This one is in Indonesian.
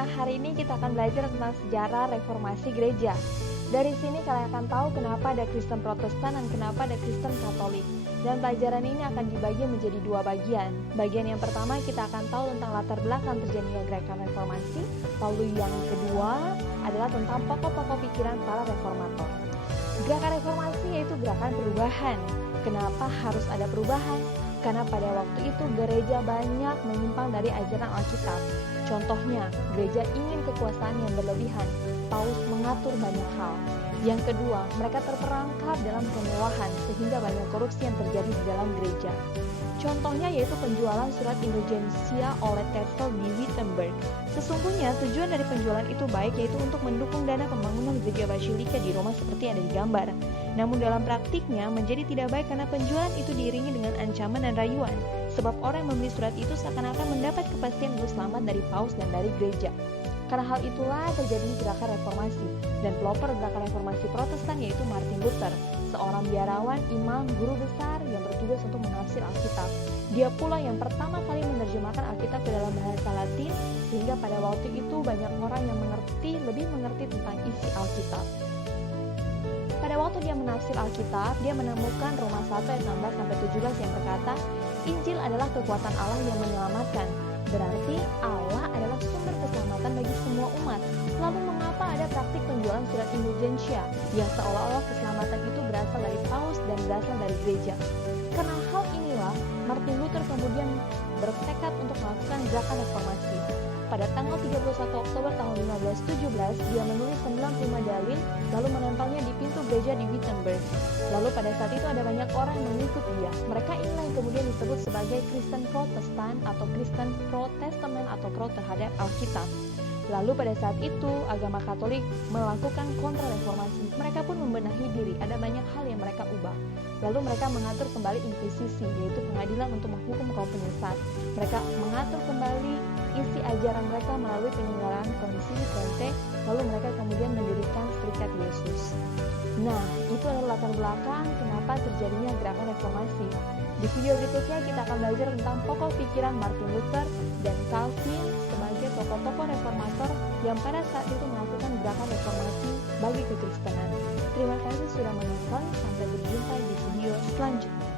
Nah, hari ini kita akan belajar tentang sejarah reformasi gereja. Dari sini kalian akan tahu kenapa ada Kristen Protestan dan kenapa ada Kristen Katolik. Dan pelajaran ini akan dibagi menjadi dua bagian. Bagian yang pertama kita akan tahu tentang latar belakang terjadinya gerakan reformasi. Lalu yang kedua adalah tentang pokok-pokok pikiran para reformator. Gerakan reformasi yaitu gerakan perubahan. Kenapa harus ada perubahan? Karena pada waktu itu gereja banyak menyimpang dari ajaran Alkitab. Contohnya, gereja ingin kekuasaan yang berlebihan. Paus mengatur banyak hal. Yang kedua, mereka terperangkap dalam kemewahan sehingga banyak korupsi yang terjadi di dalam gereja. Contohnya yaitu penjualan surat indulgensia oleh Tetzel di Wittenberg. Sesungguhnya tujuan dari penjualan itu baik, yaitu untuk mendukung dana pembangunan gereja basilika di Roma seperti yang ada di gambar. Namun dalam praktiknya menjadi tidak baik karena penjualan itu diiringi dengan ancaman dan rayuan. Sebab orang yang membeli surat itu seakan-akan mendapat kepastian untuk selamat dari paus dan dari gereja. Karena hal itulah terjadi gerakan reformasi. Dan pelopor gerakan reformasi Protestan yaitu Martin Luther, seorang biarawan, imam, guru besar yang bertugas untuk menafsir Alkitab. Dia pula yang pertama kali menerjemahkan Alkitab ke dalam bahasa Latin, sehingga pada waktu itu banyak orang yang lebih mengerti tentang isi Alkitab. Pada waktu dia menafsir Alkitab, dia menemukan Roma 1 ayat 16-17 yang berkata, Injil adalah kekuatan Allah yang menyelamatkan. Berarti Allah adalah sumber keselamatan bagi semua umat. Lalu mengapa ada praktik penjualan surat indulgensia yang seolah-olah keselamatan itu berasal dari paus dan berasal dari gereja? Karena hal inilah Martin Luther kemudian bertekad untuk melakukan gerakan reformasi. Pada tanggal 31 Oktober tahun 1517, dia menulis 95 dalil lalu menempelnya di pintu gereja di Wittenberg. Lalu pada saat itu ada banyak orang yang mengikut dia. Mereka inilah yang kemudian disebut sebagai Kristen Protestan atau Kristen Pro-Testament atau pro terhadap Alkitab. Lalu pada saat itu agama Katolik melakukan kontra-reformasi. Mereka pun membenahi diri, ada banyak hal yang mereka ubah. Lalu mereka mengatur kembali inkuisisi, yaitu pengadilan untuk menghukum kaum penyesat. Mereka mengatur kembali isi ajaran mereka melalui penyelenggaraan konsili Trente, lalu mereka kemudian mendirikan Serikat Yesus. Nah, itu adalah latar belakang kenapa terjadinya gerakan reformasi. Di video berikutnya kita akan belajar tentang pokok pikiran Martin Luther dan Calvin sebagai tokoh-tokoh reformator yang pada saat itu melakukan gerakan reformasi bagi kekristenan. Terima kasih sudah menonton, sampai berjumpa di video selanjutnya.